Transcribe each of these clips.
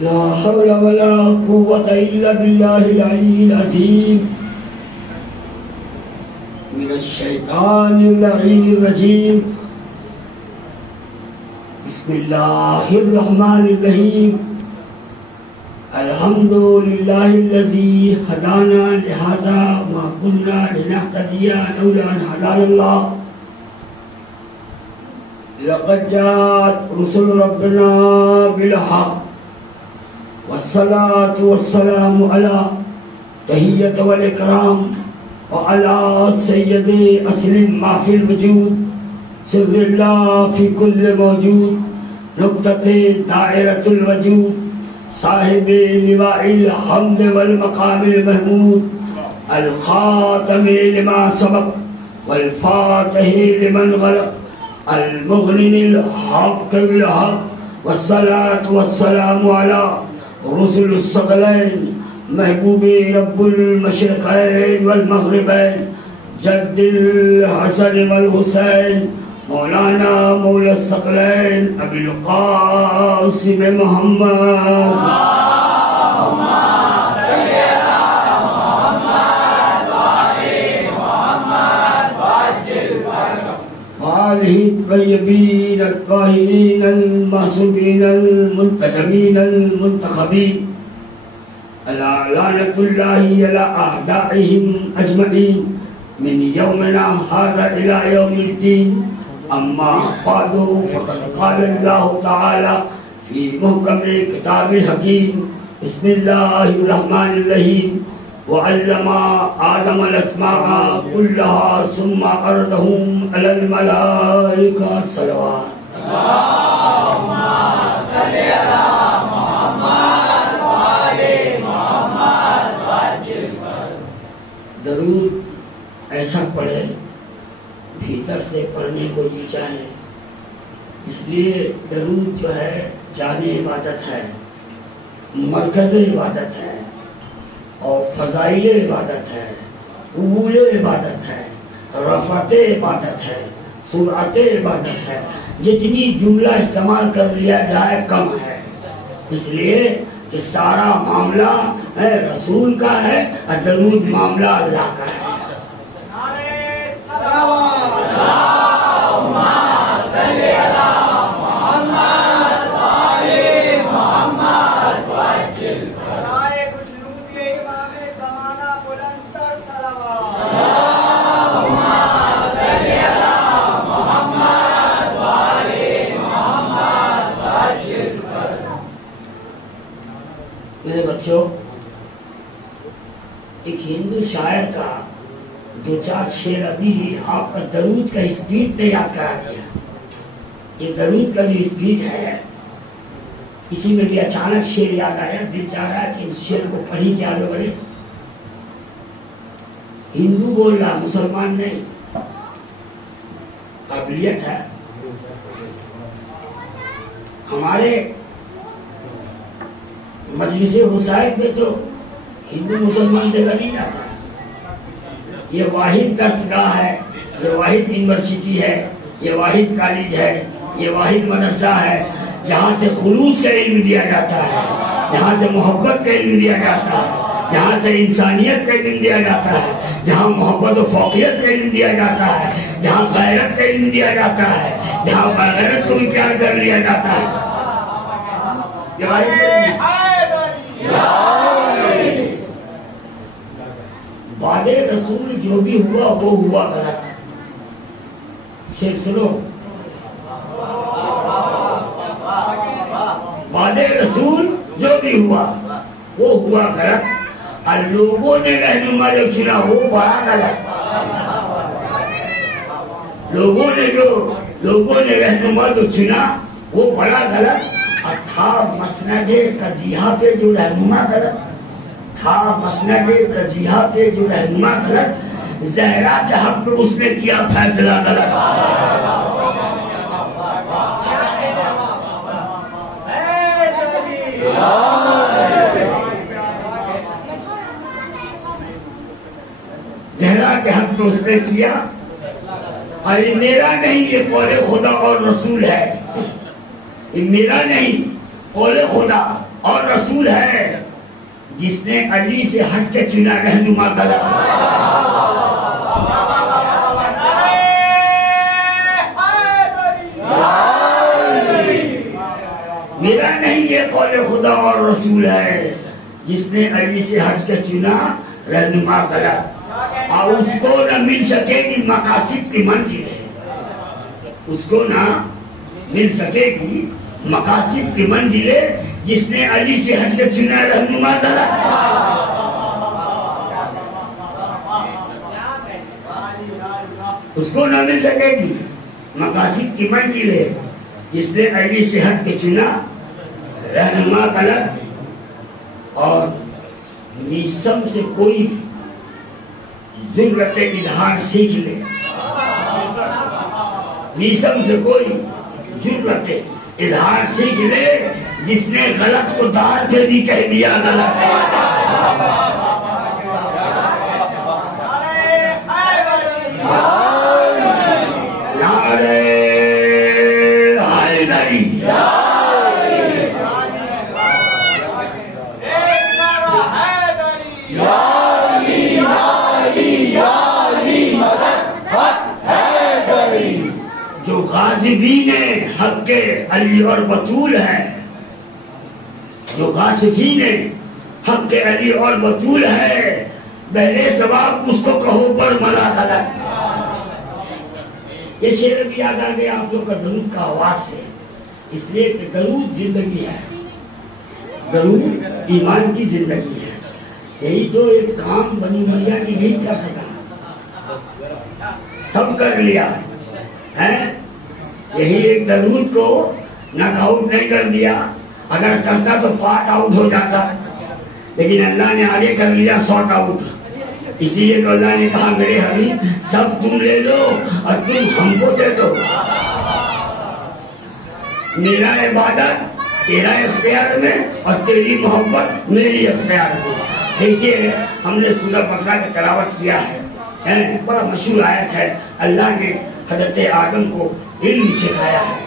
لا حول ولا قوة إلا بالله العلي العظيم من الشيطان اللعين الرجيم. بسم الله الرحمن الرحيم. الحمد لله الذي هدانا لهذا وما كنا لنهتدي لولا أن هدانا الله. لقد جاءت رسل ربنا بالحق والصلاة والسلام على تحية والإكرام وعلى سيد أصل ما في الوجود سر الله في كل موجود نقطة دائرة الوجود صاحب لواء الحمد والمقام المحمود الخاتم لما سبق والفاتح لمن غلق المغنن الحق بالحق والصلاة والسلام على رسل الثقلين محبوب رب المشرقين والمغربين جد الحسن والحسين مولانا مولى الثقلين ابي القاسم محمد آلہ الطیبین الطاہرین المعصومین المنتجبین المنتخبین لعنۃ اللہ علی اعدائہم اجمعین من یومنا ھذا الی یوم الدین. اما بعد فقد قال اللہ تعالی فی محکم کتاب الحکیم. بسم اللہ الرحمن الرحیم. وعلم آدم الأسماء كلها ثم عرضهم على الملائكة صلوات. اللهم صل على محمد وآل محمد وعجل. درود ایسا پڑھے بھیتر سے پڑھنے کو جی چاہے. اس لیے درود جو ہے جان عبادت ہے، مرکز عبادت ہے اور فضائل عبادت ہے، قبول عبادت ہے، رفعت عبادت ہے، سرعت عبادت ہے. جتنی جملہ استعمال کر لیا جائے کم ہے، اس لیے کہ سارا معاملہ رسول کا ہے اور درود معاملہ اللہ کا ہے. میرے بچوں، ایک ہندو شاعر کا دو چار شعر ابھی آپ کا درود کا اسپیڈ نے یاد کرا دیا. یہ درود کا جو اسپیڈ ہے اسی میں بھی اچانک شعر یاد آیا. دل چاہ رہا ہے کہ اس شعر کو پڑھی کے آگے بڑھے. ہندو بول رہا، مسلمان نہیں. قابلیت ہے. ہمارے مجلس حسائن میں تو ہندو مسلمان جگہ نہیں جاتا. یہ واحد درس گاہ ہے، یہ واحد یونیورسٹی ہے، یہ واحد کالج ہے، یہ واحد مدرسہ ہے جہاں سے خلوص کا علم دیا جاتا ہے، جہاں سے محبت کا علم دیا جاتا ہے، جہاں سے انسانیت کا علم دیا جاتا ہے، جہاں محبت و فوقیت کا علم دیا جاتا ہے، جہاں غیرت کا علم دیا جاتا ہے، جہاں غیرت کو بھی پیار کر لیا جاتا ہے. بعد رسول جو بھی ہوا وہ ہوا غلط. شیخ سنو، بعد رسول جو بھی ہوا وہ ہوا غلط، اور لوگوں نے رہنما جو چنا وہ بڑا غلط. لوگوں نے رہنما جو چنا وہ بڑا غلط. اور تھا مسند قضیہ پہ جو رہنما غلط، تھا مسند قضیہ پہ جو رہنما غلط، زہرا کے حق میں اس نے کیا فیصلہ غلط. زہرا کے حق میں اس نے کیا. اور یہ میرا نہیں، یہ قول خدا اور رسول ہے. یہ میرا نہیں، قول خدا اور رسول ہے جس نے علی سے ہٹ کے چنا رہنما طلب. میرا نہیں یہ قول خدا اور رسول ہے جس نے علی سے ہٹ کے چنا رہنما طلب. اور اس کو نہ مل سکے گی مقاصد کی منزل ہے، اس کو نہ مل سکے گی مقاصد کی منزل ہے جس نے علی سے ہٹ کے چنا رہنما طلب. اس کو نہ مل سکے گی مقاصد کی منزل ہے جس نے علی سے ہٹ کے چنا رہنما طلب. اور نیسم سے کوئی ضرورت اظہار سیکھ لے، نیسم سے کوئی ضرورت اظہار سیکھ لے جس نے غلط کو دار پہ بھی کہہ دیا غلط. نعرہ حیدری، جو غاصبین حق کے علی اور بطول ہیں، جو غاصبین حق کے علی اور بطول ہے، بہرے ثواب اس کو کہو پر ملا غلط. یہ شعر بھی یاد آ گیا آپ لوگ کا درود کا آواز سے، اس لیے کہ درود زندگی ہے، درود ایمان کی زندگی ہے. یہی تو ایک کام بنی مریا کی نہیں کر سکا، سب کر لیا ہے. یہی ایک درود کو ناک آؤٹ نہیں کر دیا، اگر کرتا تو پارٹ آؤٹ ہو جاتا، لیکن اللہ نے آگے کر لیا سارٹ آؤٹ. اسی لیے تو اللہ نے کہا میرے حبیب سب تم لے لو اور تم ہم کو دے دو. میرا عبادت تیرا اختیار میں اور تیری محبت میری اختیار میں. دیکھیے ہم نے سورہ بقرہ کی تلاوت کیا ہے، بڑا مشہور آیت ہے. اللہ نے حضرت آدم کو علم سکھایا ہے.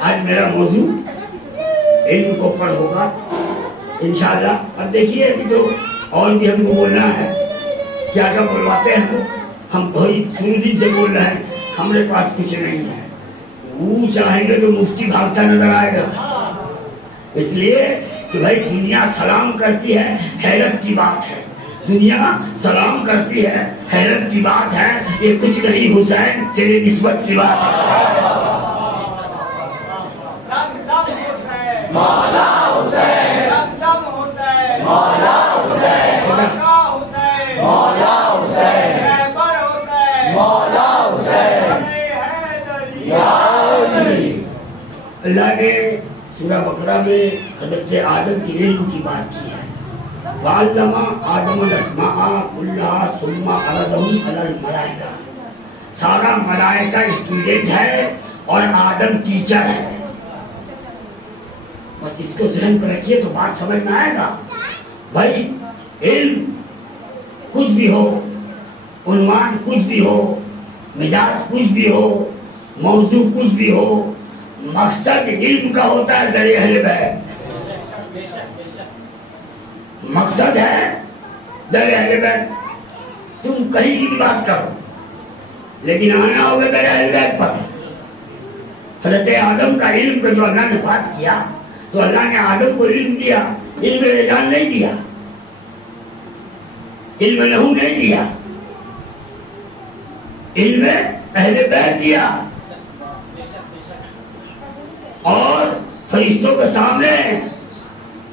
آج میرا موضوع علم کو پر ہوگا انشاءاللہ. اب دیکھیے ابھی تو اور بھی ہم کو بولنا ہے، کیا کیا بلواتے ہیں ہم بہت شروع دن سے بول رہے ہیں. ہمارے پاس کچھ نہیں ہے، وہ چاہیں گے تو مفتی بھاگتا نظر آئے گا. اس لیے کہ بھائی دنیا سلام کرتی ہے، حیرت کی بات ہے. دنیا سلام کرتی ہے، حیرت کی بات ہے. یہ کچھ نہیں حسین تیرے نسبت کی بات ہے. مولا حسین، مولا حسین، مولا حسین، مولا حسین. اللہ نے سورہ بقرہ میں حضرت آدم کی علم کی بات کی ہے. وَعَلَّمَ آدَمَ الْأَسْمَاءَ كُلَّهَا ثُمَّ عَرَضَهُمْ عَلَى الْمَلَائِكَةِ. سارا ملائکہ اسٹوڈنٹ ہے اور آدم ٹیچر ہے. بس اس کو ذہن پر رکھیے تو بات سمجھ میں آئے گا. بھائی علم کچھ بھی ہو، عنوان کچھ بھی ہو، مزاج کچھ بھی ہو، موضوع کچھ بھی ہو، مقصد علم کا ہوتا ہے در اہل بیت. مقصد ہے در اہل بیت. تم کہیں کی بات کرو لیکن آنا ہوگا در اہل بیت پر. حضرت آدم کا علم کا جو اللہ نے بات کیا تو اللہ نے آدم کو علم دیا، علم رجال نہیں دیا، علم نحو نہیں دیا، علم اہل بیت دیا. اور فرشتوں کے سامنے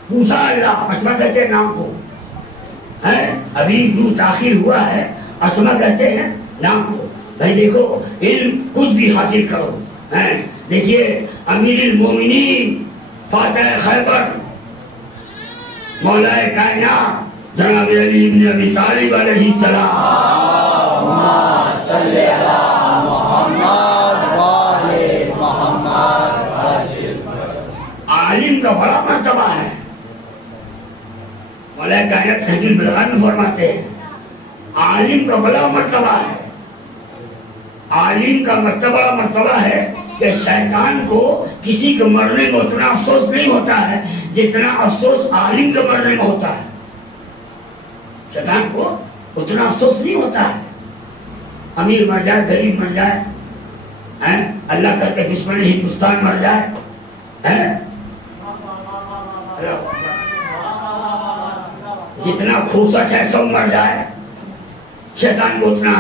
پوچھا اللہ اسما کہتے ہیں نام کو ہے. ابھی روح تاخیر ہوا ہے، اسما کہتے ہیں نام کو. بھائی دیکھو علم کچھ بھی حاصل کرو. دیکھیے امیر المومنین فاتح خیبر مولا کائنات جناب علی بن ابی طالب علیہ السلام، اللہم صلی علی محمد وآل محمد. عالم کا بڑا مرتبہ ہے. مولا کائنات تحجید البلاغہ میں فرماتے ہیں عالم کا بڑا مرتبہ ہے. عالم کا مرتبہ ہے کہ شیطان کو کسی کے مرنے میں اتنا افسوس نہیں ہوتا ہے جتنا افسوس عالم کے مرنے میں ہوتا ہے. شیطان کو اتنا افسوس نہیں ہوتا ہے. امیر مر جائے، غریب مر جائے، اللہ کر کے دشمن ہندوستان مر جائے، جتنا خوبصورت ہے سب مر جائے، شیطان کو اتنا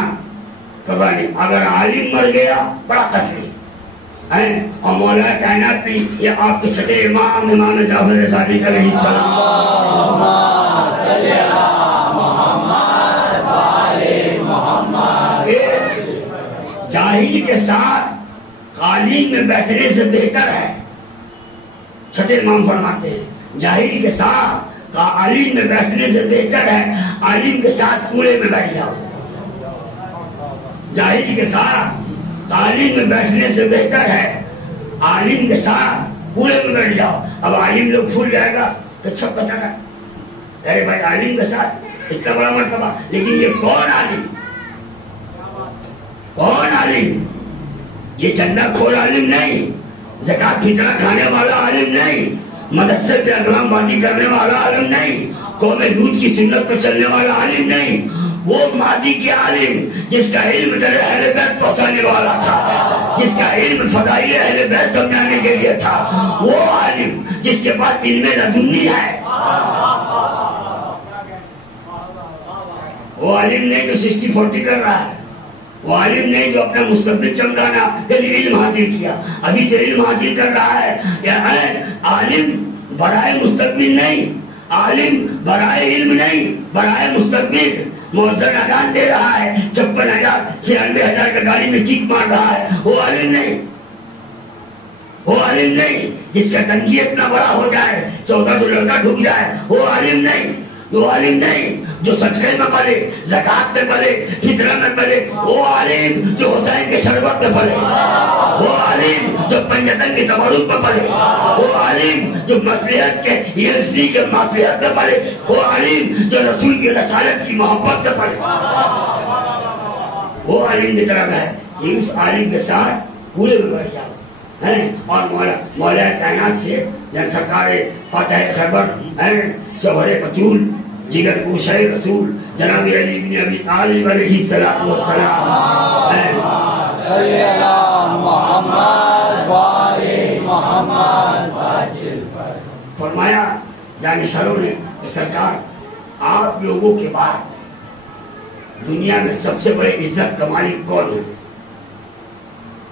پرواہ نہیں. اگر عالم مر گیا بڑا تکلیف ہے. اور مولا کائنات بھی یہ آپ کے چھٹے امام امام جعفر صادق علیہ السلام جاہل کے ساتھ قالین میں بیٹھنے سے بہتر ہے. چھٹے امام فرماتے ہیں جاہل کے ساتھ قالین میں بیٹھنے سے بہتر ہے عالم کے ساتھ کوڑے میں بیٹھ جاؤ. جاہل کے ساتھ قالین میں بیٹھنے سے بہتر ہے عالم کے ساتھ کوڑے میں بیٹھ جاؤ. اب عالم لوگ پھول جائے گا تو چھپ پتا گا ارے بھائی عالم کے ساتھ اتنا بڑا مرتبہ. لیکن یہ کون عالم؟ کون عالم؟ یہ چندہ کھول عالم نہیں، زکات فطرہ کھانے والا عالم نہیں، مدرسے پہ اقلام بازی کرنے والا عالم نہیں، قوم دودھ کی سنت پہ چلنے والا عالم نہیں. وہ ماضی کے عالم جس کا علم در اہل بیت پہنچانے والا تھا، جس کا علم فضائل اہل بیت سمجھانے کے لیے تھا، وہ عالم جس کے پاس علم لدنی ہے. وہ عالم نہیں جو 60-40 کر رہا ہے، وہ عالم نہیں جو اپنا مستقبل چمکانا کے لیے علم حاصل کیا. ابھی جو علم حاصل کر رہا ہے عالم برائے مستقبل نہیں، عالم برائے علم نہیں، برائے مستقبل. مؤذن اذان دے رہا ہے 56,000 96,000 کا گاڑی میں کک مار رہا ہے، وہ عالم نہیں. وہ عالم نہیں جس کا تنگی اتنا بڑا ہو جائے 14 لڑکا ڈھک جائے، وہ عالم نہیں. وہ عالم نہیں جو صدقے میں پلے، زکات میں پلے، فطرہ میں پلے. وہ عالم جو حسین کے شربت میں پلے، وہ عالم جو پنجتن کے تبرک میں پلے، وہ عالم جو مصلحت کے یزدی کے مصلحت میں پلے، وہ عالم جو رسول کی رسالت کی محبت میں پلے. وہ عالم کی طرف ہے. یہ اس عالم کے ساتھ پورے میں بڑھ جاؤ. اور مولا کائنات سے جن سرکار فاتح خیبر شوہر بطول جگر گوشہ رسول جناب علی بن ابی طالب علیہ السلام صلی اللہ محمد وآل محمد فرمایا جانشاروں نے کہ سرکار آپ لوگوں کے بعد دنیا میں سب سے بڑے عزت کا مالک کون ہے؟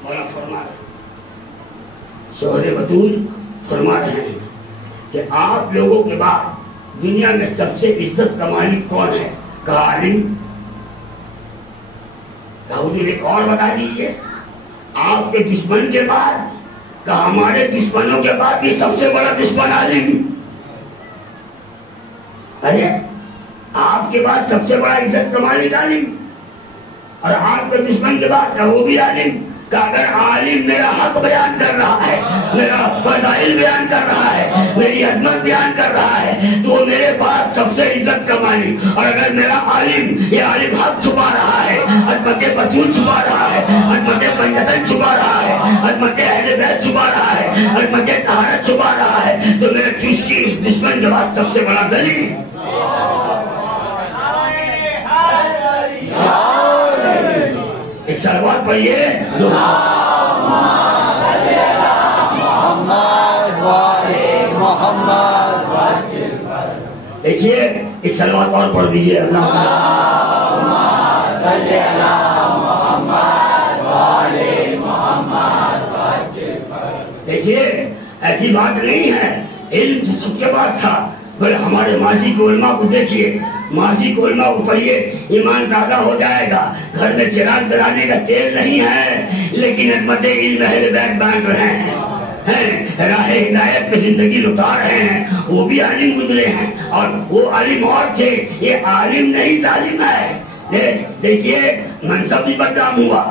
مولا فرما رہے شوہر بطول فرما رہے ہیں کہ آپ لوگوں کے بعد دنیا میں سب سے عزت کا مالک کون ہے؟ کہا عالم. حضور ایک اور بتا دیجیے آپ کے دشمن کے بعد، کہا ہمارے دشمنوں کے بعد بھی سب سے بڑا دشمن عالم. ارے آپ کے بعد سب سے بڑا عزت کا مالک عالم، اور آپ کے دشمن کے بعد وہ بھی عالم. کہ اگر عالم میرا حق بیان کر رہا ہے، میرا فضائل بیان کر رہا ہے، میری عظمت بیان کر رہا ہے تو وہ میرے پاس سب سے عزت کا مالک. اور اگر میرا عالم یہ عالم حق چھپا رہا ہے، عظمت بطول چھپا رہا ہے، عظمت پنجتن چھپا رہا ہے، عظمت اہل بیت چھپا رہا ہے، عظمت طہارت چھپا رہا ہے تو میرے دشمن کے بعد سب سے بڑا ذلیل. ایک صلوات پڑھیے جو دیکھیے ایک صلوات اور پڑھ دیجیے. دیکھیے ایسی بات نہیں ہے علم سب کے پاس تھا. بھلے ہمارے ماضی کے علماء کو دیکھیے، ماضی کے علماء کو پڑھیے، ایمان تازہ ہو جائے گا. گھر میں چراغ جلانے کا تیل نہیں ہے لیکن عظمت علم اہل بیت بانٹ رہے ہیں، راہ ہدایت پہ زندگی لٹا رہے ہیں. وہ بھی عالم گزرے ہیں اور وہ عالم اور تھے. یہ عالم نہیں ظالم ہے. دیکھیے منصب بھی بدنام ہوا،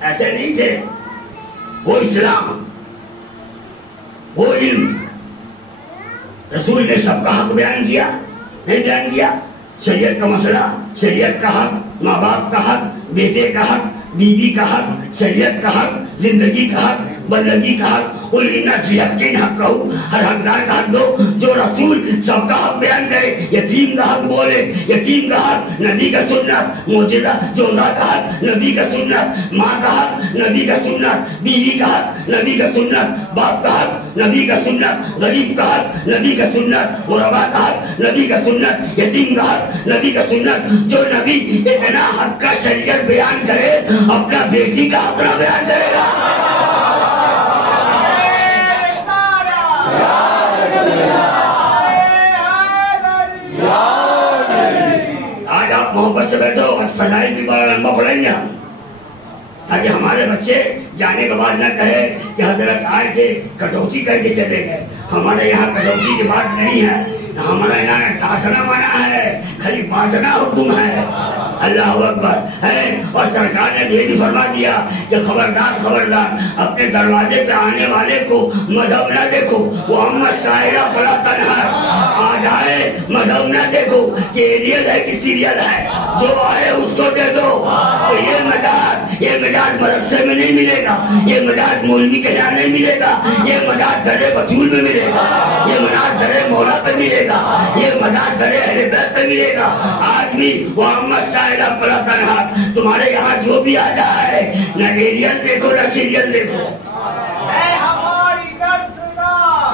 ایسے نہیں تھے. وہ اسلام، وہ علم، رسول نے سب کا حق بیان کیا نہیں بیان کیا؟ شریعت کا مسئلہ، شریعت کا حق، ماں باپ کا حق، بیٹے کا حق، بیوی کا حق، شریعت کا حق، زندگی کا حق، بندگی کا حق، حق کہو، ہر حقدار کا حق دو. جو رسول سب کا حق بیان کرے، یتیم کا حق بولے، یتیم کا حق نبی کا سنت، معجزہ جوزہ کا حق نبی کا سنت، ماں کا حق نبی کا سنت، بیوی کا حق نبی کا سنت، باپ کا حق نبی کا سنت، غریب کا حق نبی کا سنت، غربا کا حق نبی کا سنت، یتیم کا حق نبی کا سنت. جو نبی اتنا حق کا شریعت بیان کرے، اپنا بیٹی کا حق نہ بیان کرے گا. آج آپ محبت سے بیٹھو اور فضائل بھی بڑا لمبا پڑیں گے ہم، تاکہ ہمارے بچے جانے کے بعد نہ کہے کہ حضرت آئے تھے کٹوتی کر کے چلے گئے. ہمارے یہاں کٹوتی کی بات نہیں ہے، ہمارے یہاں ٹاٹنا منع ہے، خالی بانٹنا حکم ہے. اللہ اکبر ہے. اور سرکار نے یہ بھی فرما دیا کہ خبردار خبردار، اپنے دروازے پہ آنے والے کو مذہب نہ دیکھو. وہ امت شاعرہ بڑا تنہا آ جائے، مذہب نہ دیکھو کہ ایریل ہے کہ سیریل ہے، جو آئے اس کو دے دو. تو یہ مزاج مدرسے میں نہیں ملے گا، یہ مزاج مولوی کے یہاں نہیں ملے گا، یہ مزاج درے بطول میں ملے گا، یہ مزاج درے مولا پہ ملے گا، یہ مزاج درے اہل بیت پہ ملے گا. آج بھی وہ امت شاعرہ بڑا تنہا تمہارے یہاں جو بھی آ جائے، نہ ایریل دیکھو نہ سیریل دیکھو.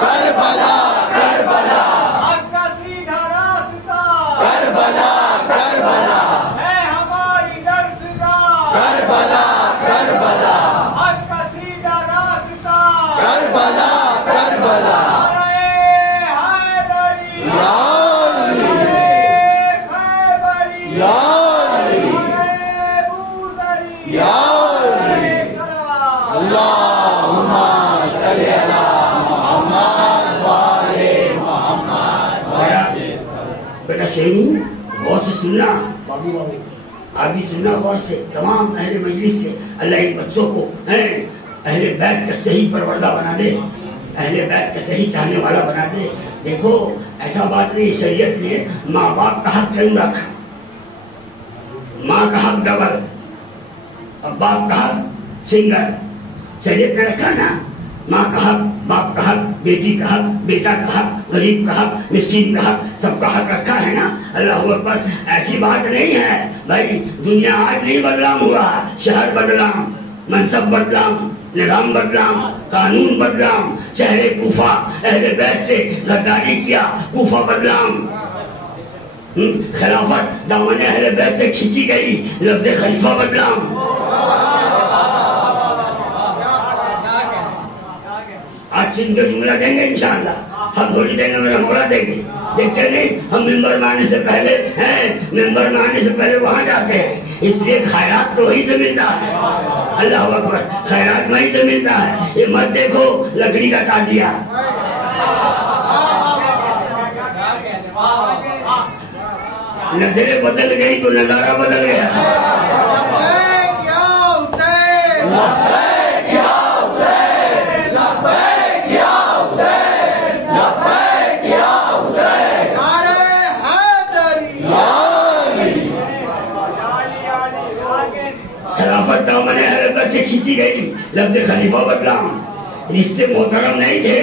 کربلا کربلا حق کا سیدھا راستہ، کربلا کربلا ہے ہماری درسگاہ، کربلا کربلا حق کا سیدھا راستہ، کربلا کربلا حیدری یا خیبری یا بوذری یا اللہم صلی علی بیٹا شیرو، غور سے سننا، بابو بابو آپ بھی سننا غور سے، تمام اہل مجلس سے. اللہ ان بچوں کو اہل بیت کا صحیح پروردہ بنا دے، اہل بیت کا صحیح چاہنے والا بنا دے. دیکھو ایسا بات نہیں، شریعت نے ماں باپ کا حق کیوں رکھا؟ ماں کا حق ڈبل اور باپ کا حق سنگل. شریعت نے رکھا نا، ماں کا حق، باپ کا حق، بیٹی کا حق، بیٹا کا حق، غریب کا حق، مسکین کا حق، سب کا حق رکھا ہے نا. اللہ اکبر. ایسی بات نہیں ہے بھائی، دنیا آج نہیں بدلام ہوا، شہر بدلام، منصب بدلام، نظام بدلام، قانون بدلام. شہر کوفہ اہل بیت سے غداری کیا، کوفہ بدلام. خلافت دامن اہل بیت سے کھینچی گئی، لفظ خلیفہ بدلام. آج چین کا جملہ دیں گے انشاءاللہ، ہم تھوڑی دیں گے، میرا مولا دیں گے. دیکھتے نہیں ہم ممبر میں آنے سے پہلے ممبر میں آنے سے پہلے وہاں جاتے ہیں، اس لیے خیرات تو وہی سے ملتا ہے. اللہ اکبر. خیرات وہیں سے ملتا ہے. یہ مت دیکھو لکڑی کا تازیہ. نظریں بدل گئی تو نظارہ بدل گیا. خلافت دامن اہل بیت سے کھینچی گئی، لفظ خلیفہ بدلام. رشتے محترم نہیں تھے.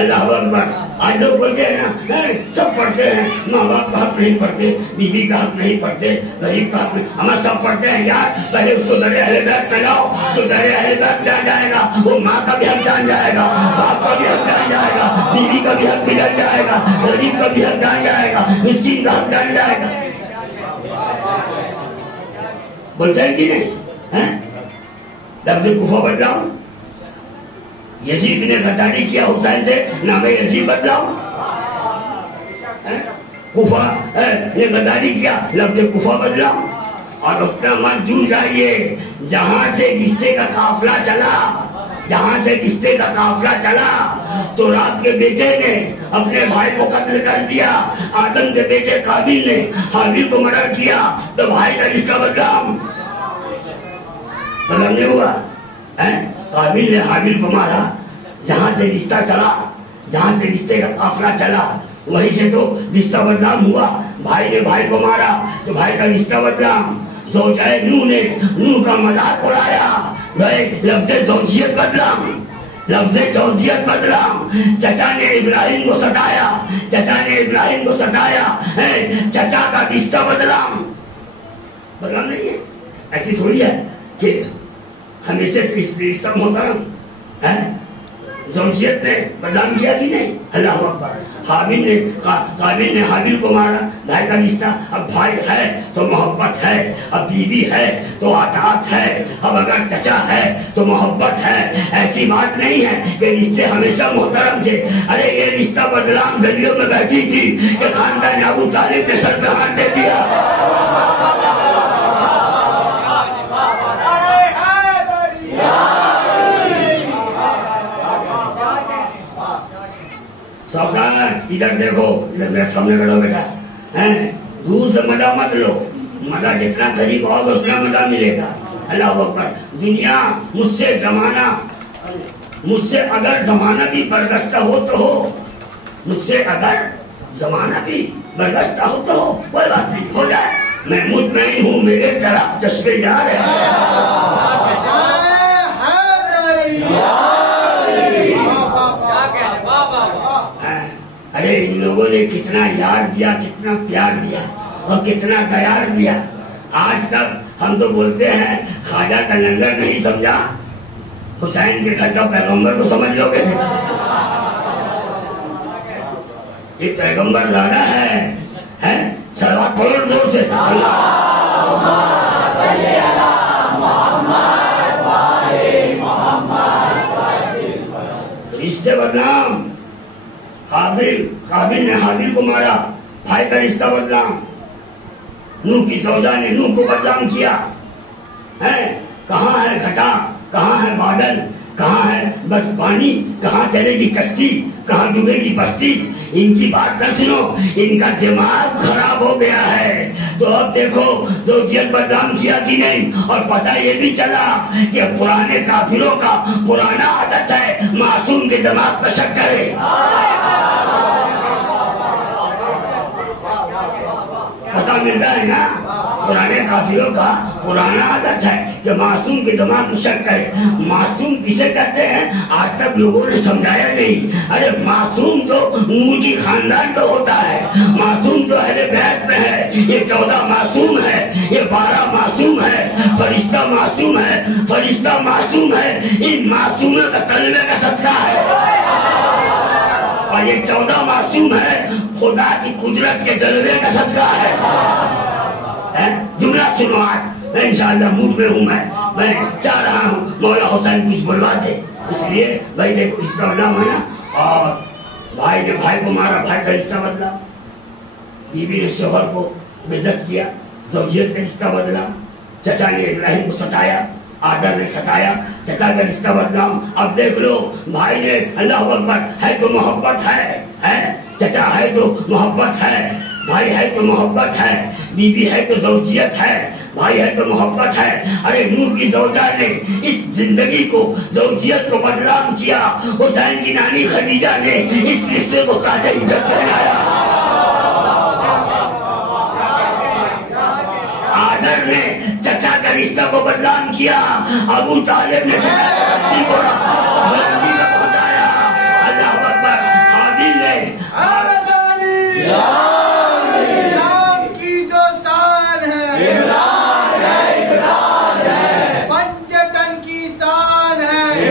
اللہ اکبر. آج لوگ بولتے ہیں نا سب پڑھتے ہیں، ماں باپ کا حق نہیں پڑھتے، بیوی کا حق نہیں پڑھتے، غریب کا حق نہیں. ہمارا سب پڑھتے ہیں یار. پہلے اس کو در اہل بیت پہلاؤ تو در اہل بیت جان جائے گا. وہ ماں کا بھی حق جان جائے گا، باپ کا بھی حق جان جائے گا، بیوی کا بھی حق بھی جان جائے گا، غریب کا بھی حق جان جائے گا، مسکین کا حق جان جائے گا. بولتے ہیں کہ نہیں؟ لفظ کوفہ بدلاؤ. یزید نے غداری کیا حسین سے، نام یزید بدلاؤ. کوفہ نے غداری کیا، لفظ کوفہ بدلاؤ. اور اپنا من دور جائیے، جہاں سے رشتے کا قافلہ چلا، جہاں سے رشتے کا قافلہ چلا تو رات کے بیٹے نے اپنے بھائی کو قتل کر دیا. آدم کے بیٹے قابیل نے حابیل کو مرڈر کیا تو بھائی کا رشتہ بدلام نہیں ہوا. قابیل نے حابیل کو مارا. جہاں سے رشتہ چلا، جہاں سے رشتے کا قافلہ چلا، وہیں سے تو رشتہ بدنام ہوا. بھائی نے بھائی کو مارا تو بھائی کا رشتہ بدنام. زوجائے نوح نے نوح کا مذاق اڑایا، لفظ زوجیت بدلا، لفظ زوجیت بدلا، چچا نے ابراہیم کو ستایا، چچا نے ابراہیم کو ستایا، چچا کا رشتہ بدلا نہیں ہے، ایسی تھوڑی ہے کہ ہمیشہ اس رشتہ محترم ہے، زوجیت نے بدنام کیا کہ نہیں؟ اللہ اکبر. قابل نے حابیل کو مارا، بھائی کا رشتہ. اب بھائی ہے تو محبت ہے، اب بیوی ہے تو اطاعت ہے، اب اگر چچا ہے تو محبت ہے. ایسی بات نہیں ہے کہ رشتے ہمیشہ محترم تھے. ارے یہ رشتہ بدنام گلیوں میں بیٹھی تھی کہ خاندان ابو طالب نے سر پہ ہاتھ دے دیا. سوگات ادھر دیکھو، ادھر میرے سامنے کھڑو بیٹا، دور سے مزہ مت لو، مزہ جتنا قریب ہوگا اتنا مزہ ملے گا. اللہ اکبر. دنیا مجھ سے اگر زمانہ بھی برگشتہ ہو تو ہو، مجھ سے اگر زمانہ بھی برگشتہ ہو تو ہو، کوئی بات نہیں، ہو جائے. میں مطمئن ہوں میرے طرف چشمے جا رہے ہیں. ارے ان لوگوں نے کتنا یاد دیا، کتنا پیار دیا اور کتنا پیار دیا. آج تک ہم تو بولتے ہیں خواجہ کا لنگر نہیں سمجھا، حسین کے گھر کا پیغمبر تو سمجھ لو گے. یہ پیغمبر زیادہ ہے، سلوات پڑھو زور سے. رشتے بدنام. قابل نے حابیل کو مارا، بھائی کا رشتہ بدنام. نوح کی زوجہ نے نوح کو بدنام کیا. کہاں ہے گھٹا، کہاں ہے بادل، کہاں ہے بس پانی، کہاں چلے گی کشتی، کہاں ڈوبے گی بستی. ان کی بات نہ سنو، ان کا دماغ خراب ہو گیا ہے. تو اب دیکھو زوجیت بدنام کیا کہ نہیں. اور پتہ یہ بھی چلا کہ پرانے کافروں کا پرانا عادت ہے معصوم کے دماغ پر شک کرے. پتہ ملتا ہے نا، پرانے کافروں کا پرانا عادت ہے کہ معصوم کے دماغ میں شک کرے. معصوم کسے کہتے ہیں آج تک لوگوں نے سمجھایا نہیں. ارے معصوم تو نوح کی خاندان تو ہوتا ہے، معصوم تو اہل بیت میں ہے. یہ 14 معصوم ہے، یہ 12 معصوم ہے، فرشتہ معصوم ہے، فرشتہ معصوم ہے. ان معصوموں کا کلمے کا صدقہ ہے. اور یہ 14 معصوم ہے خدا کی قدرت کے جلوے کا صدقہ ہے. جملہ سنو، آج میں انشاءاللہ موڈ میں ہوں، میں چاہ رہا ہوں مولا حسین کچھ بلوا دے. اس لیے بھائی دیکھو اس کا بدنام ہے نا. اور بھائی نے بھائی کو مارا، بھائی کا رشتہ بدلا. بیوی نے شوہر کو بےعزت کیا، زوجیت کا رشتہ بدلا. چچا نے ابراہیم کو ستایا، آدر نے ستایا، چچا کا رشتہ بدنام. اب دیکھ لو بھائی نے، اللہ اکبر، ہے تو محبت ہے، چچا ہے تو محبت ہے، بھائی ہے تو محبت ہے، بیوی ہے تو زوجیت ہے، بھائی ہے تو محبت ہے. ارے نوح کی زوجہ نے اس زندگی کو، زوجیت کو بدنام کیا. حسین کی نانی خدیجہ نے اس رشتے کو تاج عزت پہنایا. آزر نے چچا کا رشتہ کو بدنام کیا. ابو طالب نے بلندی کو پہنچایا. اللہ اکبر. حابیل نے اسلام کی جو شان ہے، پنجتن کی شان ہے،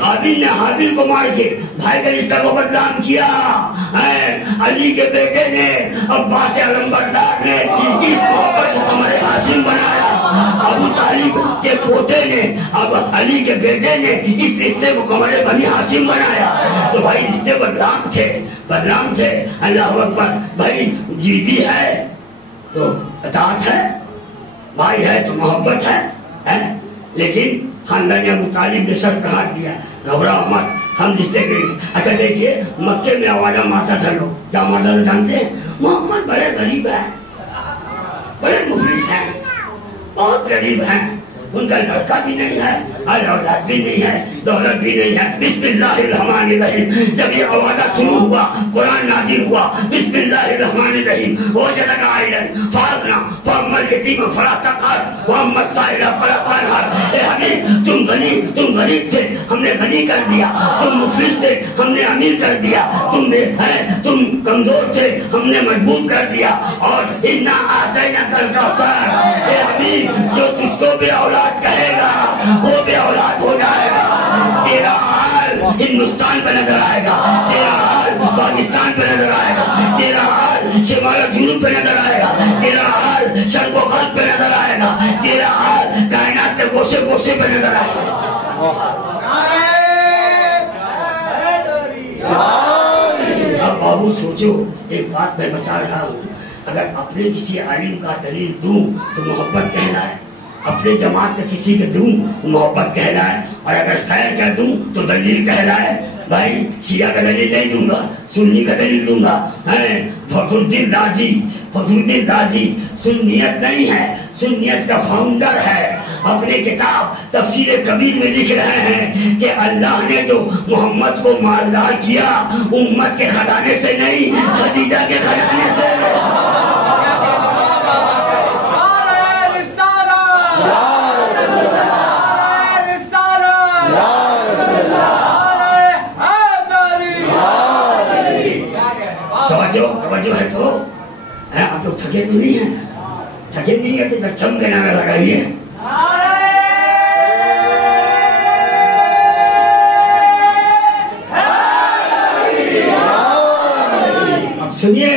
قابل نے حابیل کو مار کے بھائی کا رشتہ کو بدنام کیا. علی کے بیٹے نے، عباس علمبردار نے اس محبت کو قمر ہاشم بنایا. ابو طالب کے پوتے نے، اب علی کے بیٹے نے اس رشتے کو قمر بنی ہاشم بنایا. تو بھائی رشتے بدنام تھے. اللہ اکبر. بھائی بیوی ہے تو اطاعت ہے، بھائی ہے تو محبت ہے. لیکن خاندان ابو طالب نے سر پہ ہاتھ دیا. گھبراؤ مت، ہم رشتے کے. اچھا دیکھیے مکے میں آوازہ مارتا تھا لوگ، کیا مارتا تھا جانتے ہیں؟ محمد بڑے غریب ہیں، بڑے مفلس ہیں، بہت غریب ہیں. ان کا لڑکا بھی نہیں ہے اور اولاد بھی نہیں ہے, دولت بھی نہیں ہے. بسم اللہ الرحمن الرحیم. جب یہ آوازہ شروع ہوا, قرآن نازل ہوا, بسم اللہ الرحمن الرحیم. وجدک عائلا فاغنى فاما اليتیم فلا تقہر واما السائل فلا تنہر. اے حبیب, تم غریب تھے, ہم نے غنی کر دیا. تم مفلس تھے, ہم نے امیر کر دیا. تم کمزور تھے, ہم نے مضبوط کر دیا. اور انا اعطیناک الکوثر. اے حبیب, جو تجھ کو بے اولاد کہے گا وہ بے اولاد ہو جائے گا. تیرا حال ہندوستان پہ نظر آئے گا, تیرا حال پاکستان پہ نظر آئے گا, تیرا حال شمال جنوب پہ نظر آئے گا, تیرا حال شرق و غرب پہ نظر آئے گا, تیرا حال کائنات کے گوشے گوشے پہ نظر آئے گا. اب بابو سوچو, ایک بات میں بتا رہا ہوں, اگر اپنے کسی عالم کا دلیل دوں تو محبت کہلائے, اپنے جماعت کا کسی کو دوں تو محبت کہلائے, اور اگر خیر کا دوں تو دلیل کہلائے. بھائی شیعہ کا دلیل نہیں دوں گا, سنی کا دلیل دوں گا. فخر الدین رازی سنیت نہیں ہے, سنیت کا فاؤنڈر ہے. اپنے کتاب تفسیر کبیر میں لکھ رہے ہیں کہ اللہ نے جو محمد کو مالدار کیا امت کے خزانے سے نہیں, خدیجہ کے خزانے سے. توجہ ہے تو آپ لوگ تھکے تو نہیں ہیں, تھکے نہیں ہے تو چم کے نعرہ لگائیے. اب سنیے,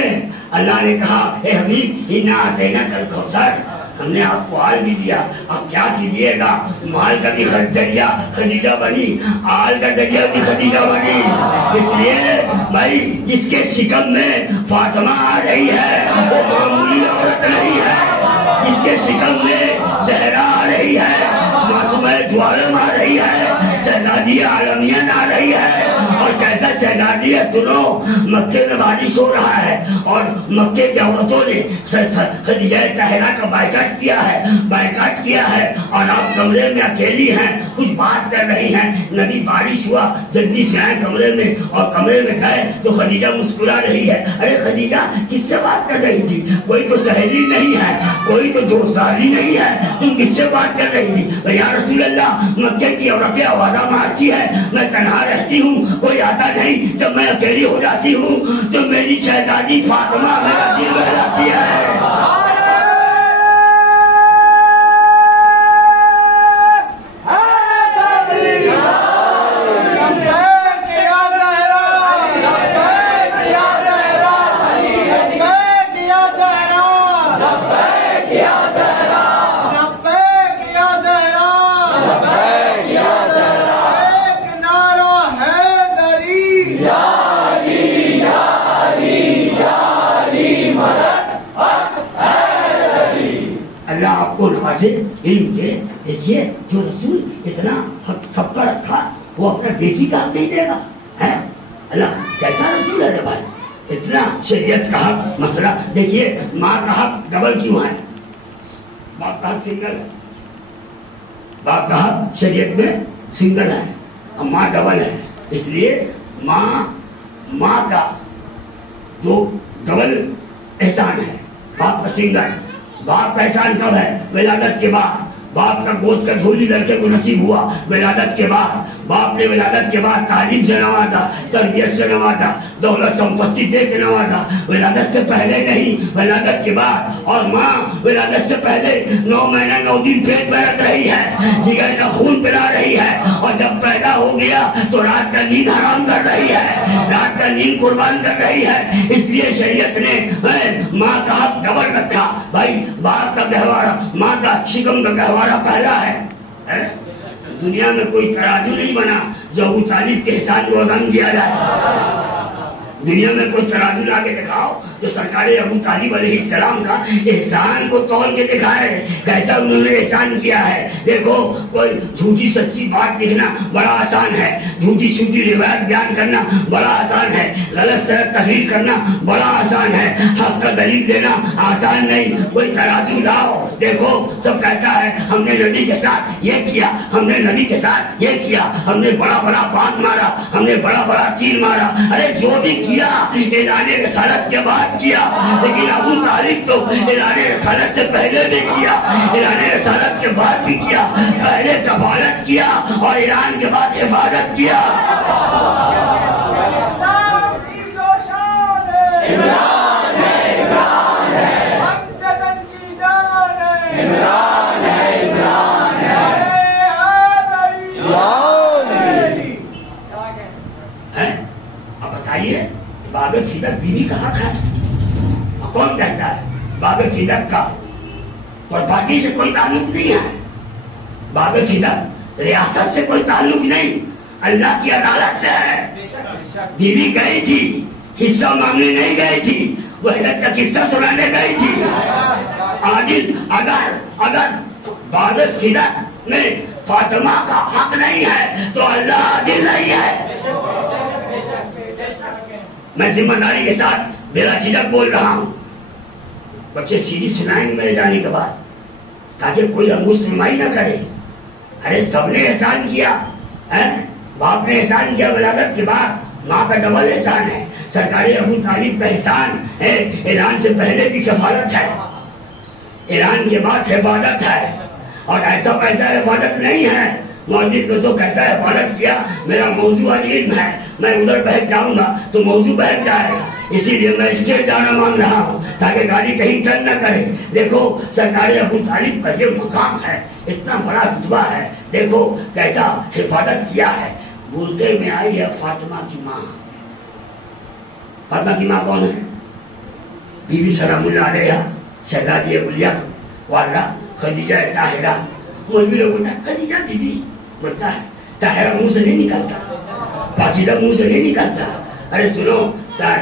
اللہ نے کہا اے حبیب انا اعطیناک الکوثر, ہم نے آپ کو آل بھی دیا, آپ کیا کیجیے گا. مال کا بھی ذریعہ خدیجہ بنی, آل کا ذریعہ بھی خدیجہ بنی. اس لیے بھائی جس کے شکم میں فاطمہ آ رہی ہے وہ معمولی عورت نہیں ہے, جس کے شکم میں زہرا آ رہی ہے, معصومہ دوارم آ رہی ہے, شہزادی عالمیہ آ رہی ہے. اور کیسا شہزادی ہے سنو, مکے میں بارش ہو رہا ہے اور مکے کی عورتوں نے خدیجہ طاہرہ کا بائیکاٹ کیا ہے اور آپ کمرے میں اکیلی ہیں, کچھ بات کر رہی ہیں. نبی بارش ہوا جلدی سے آئے کمرے میں, اور کمرے میں گئے تو خدیجہ مسکرا رہی ہے. ارے خدیجہ کس سے بات کر رہی تھی؟ کوئی تو سہیلی نہیں ہے, کوئی تو دوستداری نہیں ہے, تم کس سے بات کر رہی تھی؟ یا رسول اللہ, مکے کی عورتیں آوازہ مارتی ہے, میں تنہا رہتی ہوں, کوئی آتا نہیں. جب میں اکیلی ہو جاتی ہوں تو میری شہزادی فاطمہ میرا دل بہلاتی ہے. علم کے دیکھیے, جو رسول اتنا سب کا رکھا وہ اپنا بیٹی کا حق نہیں دے گا. اللہ کیسا رسول ہے بھائی, اتنا شریعت کا حق. مسئلہ دیکھیے, ماں کا حق ڈبل کیوں ہے؟ باپ کا حق سنگل ہے, باپ کا حق شریعت میں سنگل ہے اور ماں ڈبل ہے. اس لیے ماں کا جو ڈبل احسان ہے, باپ کا سنگل. باپ کا احسان کب ہے؟ ولادت کے بعد. باپ کا گود کا جھولی لڑکے کو نصیب ہوا ولادت کے بعد. باپ نے ولادت کے بعد تعلیم سے نوازا, تربیت سے نوازا, دولت سمپتی دے کے نوازا. ولادت سے پہلے نہیں, ولادت کے بعد. اور ماں ولادت سے پہلے 9 مہینہ 9 دن پیٹ میں رکھ رہی ہے, جگر کا خون پلا رہی ہے, اور جب پیدا ہو گیا تو رات کا نیند حرام کر رہی ہے, رات کا نیند قربان کر رہی ہے. اس لیے شریعت نے ماں کا حق ڈبل رکھا. بھائی باپ کا گہوارہ, ماں کا شکم کا گہوارہ پہلا ہے. دنیا میں کوئی ترازو نہیں بنا جو ابو طالب کے احسان کو وزن کیا جائے. دنیا میں کوئی ترازو لا کے دکھاؤ جو سرکار ابو طالب علیہ السلام کا احسان کو تول کے دکھائے کیسا انہوں نے احسان کیا ہے. دیکھو کوئی جھوٹی سچی بات لکھنا بڑا آسان ہے, جھوٹی سوٹی روایت بیان کرنا بڑا آسان ہے, غلط سلط تحریر کرنا بڑا آسان ہے, حق کا دلیل دینا آسان نہیں. کوئی ترازو لاؤ, دیکھو سب کہتا ہے ہم نے نبی کے ساتھ یہ کیا, ہم نے نبی کے ساتھ یہ کیا, ہم نے بڑا بڑا بات مارا, ہم نے بڑا بڑا تیر مارا. ارے جو بھی کیا اعلان رسالت کے بعد کیا, لیکن ابو طالب تو اعلان رسالت سے پہلے بھی کیا, اعلان رسالت کے بعد بھی کیا. پہلے کفالت کیا اور اعلان کے بعد حفاظت کیا. اسلام کی جو شان ہے عمران ہے, عمران ہے. پنجتن کی جان ہے عمران ہے, عمران ہے. اب بتائیے باب فدق بیوی کا حق ہے؟ کون کہتا ہے باب فدق کا اور باقی سے کوئی تعلق نہیں ہے؟ باب فدق ریاست سے کوئی تعلق نہیں, اللہ کی عدالت سے ہے. بیوی گئی تھی, حصہ مانگنے نہیں گئی تھی, وحدت کا قصہ سنانے گئی تھی. عادل اگر باب فدق میں فاطمہ کا حق نہیں ہے تو اللہ عادل نہیں ہے. میں ذمہ داری کے ساتھ بلا جھجک بول رہا ہوں. بچے سیدھی سنائیں گے میرے جانے کے بعد تاکہ کوئی انگشت نمائی نہ کرے. ارے سب نے احسان کیا, باپ نے احسان کیا ولادت کے بعد, ماں کا ڈبل احسان ہے. سرکار ابو طالب کا احسان ہے, اعلان سے پہلے بھی کفالت ہے, اعلان کے بعد حفاظت ہے. اور ایسا پیسہ حفاظت نہیں ہے. موجود دوستوں کیسا حفاظت کیا میرا موضوع علم ہے, میں ادھر بہت جاؤں گا تو موضوع بہت جائے گا, اسی لیے میں اسٹیٹ جانا مانگ رہا ہوں تاکہ گاڑی کہیں ٹرن نہ کرے. دیکھو سرکار ابو طالب کا یہ مقام ہے, اتنا بڑا رتبہ ہے, دیکھو کیسا حفاظت کیا ہے. بولتے میں آئی ہے فاطمہ کی ماں. فاطمہ کی ماں کون ہے؟ بی بی سلام اللہ علیہا شہزادی اولیاء والدہ خدیجہ طاہرہ. کوئی بھی لوگ ہوتا ہے خدیجہ بی بی بولتا ہے, طاہرہ منہ سے نہیں نکلتا, پاکیزہ منہ سے نہیں نکلتا. ارے سنو,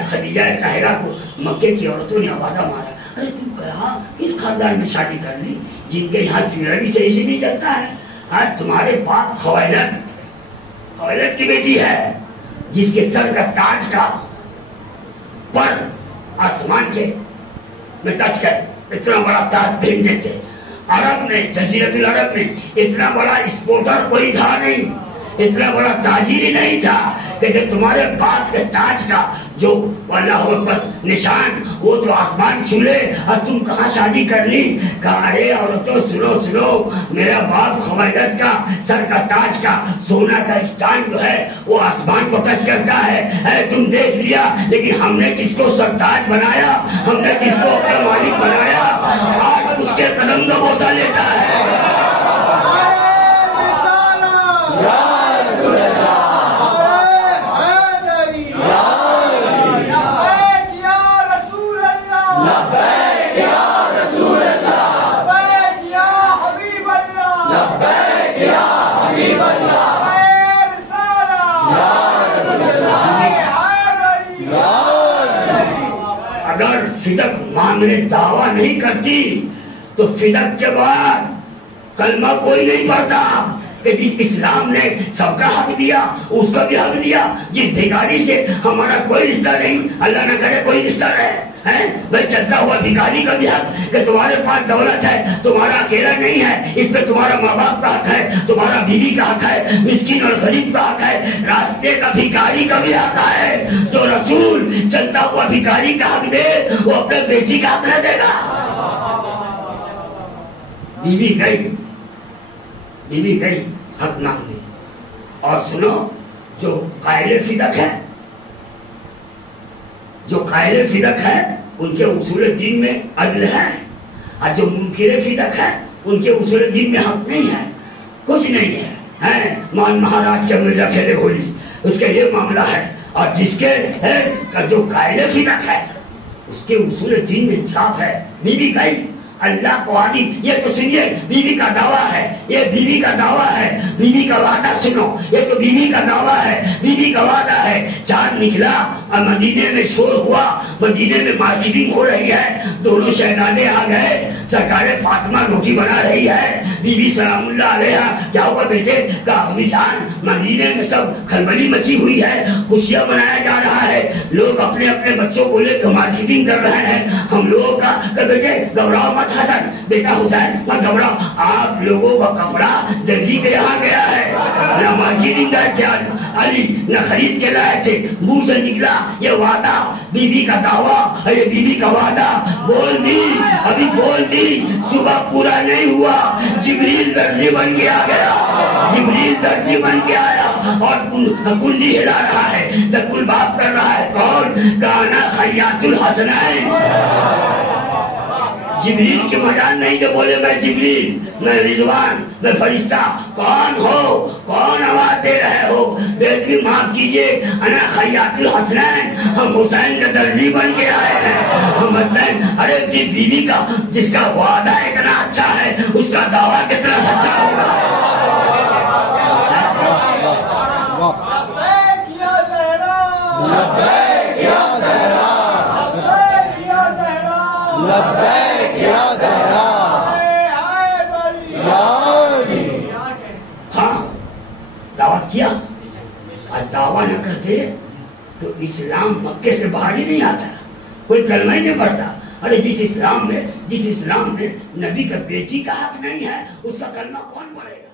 خدیجہ طاہرہ کو مکے کی عورتوں نے آوازہ مارا, ارے تم کہاں کس خاندان میں شادی کر لی جن کے یہاں جویلری سے اسے نہیں چلتا ہے؟ آج تمہارے باپ خویلد کی بیٹی ہے جس کے سر کا تاج کا پر آسمان کے میں ٹچ کر اتنا بڑا تاج پہن دیتے. عرب میں, جزیرت العرب میں اتنا بڑا اسپورٹر کوئی تھا نہیں, اتنا بڑا تاجر ہی نہیں تھا. لیکن تمہارے باپ کے تاج کا جو اللہ اکبر نشان وہ تو آسمان چھولے, اور تم کہاں شادی کر لی؟ کہا ارے عورتوں سنو, میرا باپ خویلد کا سر کا تاج کا سونا کا اسٹینڈ جو ہے وہ آسمان کو ٹچ کرتا ہے. تم دیکھ لیا, لیکن ہم نے کس کو سرتاج بنایا, ہم نے کس کو اپنا مالک بنایا؟ آج اس کے قدم کا بوسہ لیتا ہے. اگر فدق مانگنے دعویٰ نہیں کرتی تو فدق کے بعد کلمہ کوئی نہیں پڑھتا کہ جس اسلام نے سب کا حق دیا اس کا بھی حق دیا. جس بھکاری سے ہمارا کوئی رشتہ نہیں, اللہ نہ کرے کوئی رشتہ رہے, بھائی چلتا ہوا بھکاری کا بھی حق کہ تمہارے پاس دولت ہے, تمہارا اکیلا نہیں ہے, اس پہ تمہارا ماں باپ کا حق ہے, تمہارا بیوی کا حق ہے, مسکین اور غریب کا حق ہے, راستے کا بھکاری کا بھی حق ہے. جو رسول چلتا ہوا بھکاری کا حق دے وہ اپنے بیٹی کا حق نہ دے گا. بیوی گئی حق مانگنے. اور سنو, جو قائل فدق ہے ان کے اصول دین میں عدل ہے, اور جو منکر فدق ہے ان کے اصول دین میں حق نہیں ہے, کچھ نہیں ہے. مان مہاراج کے مرزا کھیلے ہولی اس کے یہ معاملہ ہے, اور جس کے جو قائل فدق ہے اس کے اصول دین میں انصاف ہے. بیوی گئی اللہ کو عادی, یہ تو سنیے بیوی کا دعویٰ ہے, یہ بیوی کا دعویٰ ہے، بیوی کا وعدہ سنو، یہ تو بیوی کا دعویٰ ہے، بیوی کا وعدہ ہے۔ چاند نکلا اور مدینے میں شور ہوا، مدینے میں مارکیٹنگ ہو رہی ہے، دونوں شہزادے آ گئے، سرکار فاطمہ روٹی بنا رہی ہے، بیوی سلام اللہ علیہ کیا ہوا بیٹے؟ کہا امی جان مدینے میں سب کھلبلی مچی ہوئی ہے، خوشیاں منایا جا رہا ہے، لوگ اپنے اپنے بچوں کو لے کر مارکیٹنگ کر رہے ہیں، ہم لوگوں کا کہ بیٹے گھبراؤ مت حسن، بیٹا حسین مت گھبراؤ، آپ لوگوں کا کپڑا درزی کے یہاں گیا ہے، نہ مارکیٹنگ کا احتیاط علی نہ خرید کے لائے تھے، منہ سے نکلا یہ وعدہ، بیوی کا دعویٰ، یہ بیوی کا وعدہ، بول دی ابھی بول دی، صبح پورا نہیں ہوا، جبریل درزی بن کے آ گیا، جبریل درزی بن کے آیا اور کنڈی ہلا رہا ہے، دکل باپ کر رہا ہے، کون؟ کانا خیاط الحسنین۔ جبریل کے مجال نہیں کہ بولے میں جبریل، میں رضوان، میں فرشتہ، کون ہو؟ کون آواز دے رہے ہو؟ بیٹی معاف کیجئے، انا خیاط الحسنین، ہم حسین کے درزی بن کے آئے ہیں، ہم حسنین۔ ارے جی بیوی کا جس کا وعدہ اتنا اچھا ہے اس کا دعویٰ کتنا سچا ہوگا؟ ہاں دعوت کیا اور دعویٰ نہ کرتے تو اسلام مکے سے باہر ہی نہیں آتا، کوئی کلمہ ہی نہیں پڑھتا۔ ارے جس اسلام میں نبی کا بیٹی کا حق نہیں ہے اس کا کلمہ کون پڑھے گا؟